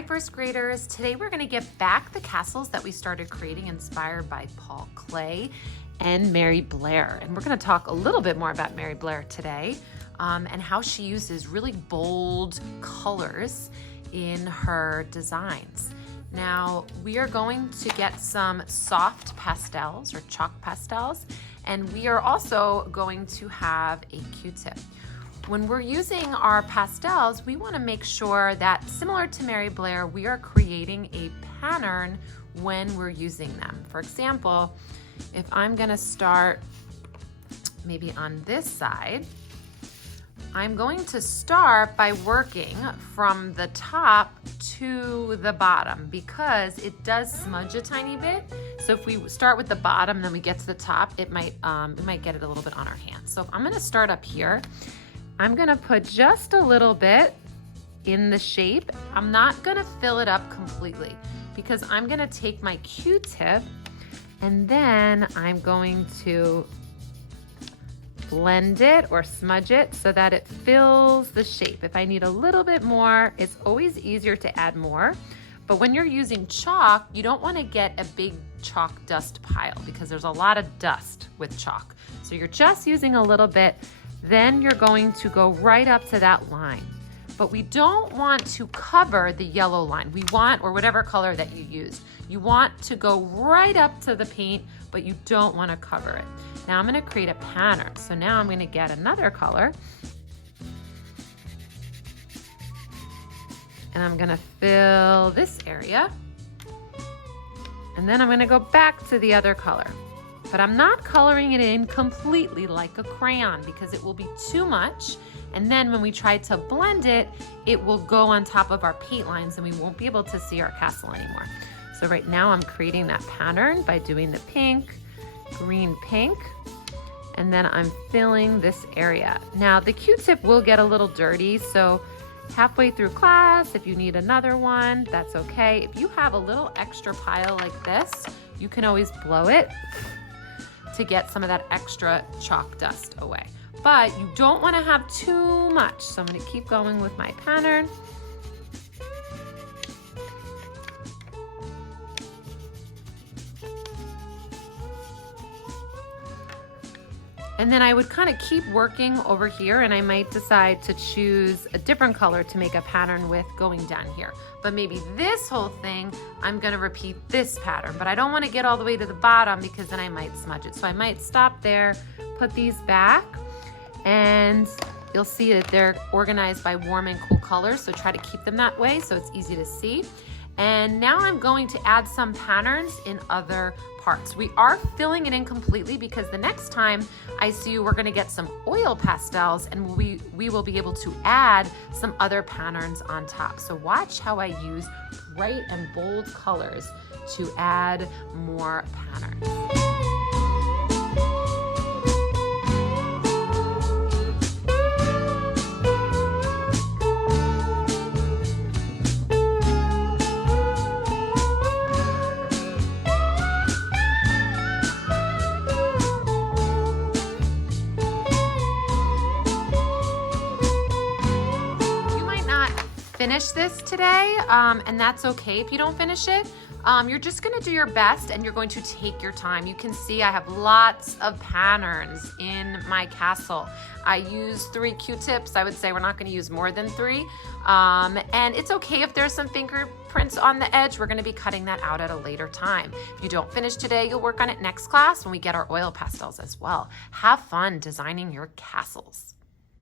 Hi first graders, today we're going to get back the castles that we started creating inspired by Paul Klee and Mary Blair. And we're going to talk a little bit more about Mary Blair today and how she uses really bold colors in her designs. Now we are going to get some soft pastels or chalk pastels, and we are also going to have a Q-tip. When we're using our pastels, we want to make sure that, similar to Mary Blair, we are creating a pattern when we're using them. For example, if I'm going to start maybe on this side, I'm going to start by working from the top to the bottom because it does smudge a tiny bit. So if we start with the bottom, then we get to the top, we might get it a little bit on our hands. So if I'm going to start up here, I'm gonna put just a little bit in the shape. I'm not gonna fill it up completely because I'm gonna take my Q-tip and then I'm going to blend it or smudge it so that it fills the shape. If I need a little bit more, it's always easier to add more. But when you're using chalk, you don't wanna get a big chalk dust pile because there's a lot of dust with chalk. So you're just using a little bit. Then you're going to go right up to that line. But we don't want to cover the yellow line. We want, or whatever color that you use, you want to go right up to the paint, but you don't want to cover it. Now I'm going to create a pattern. So now I'm going to get another color. And I'm going to fill this area. And then I'm going to go back to the other color. But I'm not coloring it in completely like a crayon because it will be too much. And then when we try to blend it, it will go on top of our paint lines and we won't be able to see our castle anymore. So right now I'm creating that pattern by doing the pink, green, pink, and then I'm filling this area. Now the Q-tip will get a little dirty, so halfway through class, if you need another one, that's okay. If you have a little extra pile like this, you can always blow it to get some of that extra chalk dust away. But you don't want to have too much. So I'm going to keep going with my pattern. And then I would kind of keep working over here, and I might decide to choose a different color to make a pattern with going down here. But maybe this whole thing, I'm gonna repeat this pattern, but I don't wanna get all the way to the bottom because then I might smudge it. So I might stop there, put these back, and you'll see that they're organized by warm and cool colors, so try to keep them that way so it's easy to see. And now I'm going to add some patterns in other parts. We are filling it in completely because the next time I see you, we're gonna get some oil pastels and we will be able to add some other patterns on top. So watch how I use bright and bold colors to add more patterns. Finish this today, and that's okay if you don't finish it. You're just gonna do your best and you're going to take your time. You can see I have lots of patterns in my castle. I use 3 Q-tips. I would say we're not gonna use more than 3. And it's okay if there's some fingerprints on the edge. We're gonna be cutting that out at a later time. If you don't finish today, you'll work on it next class when we get our oil pastels as well. Have fun designing your castles.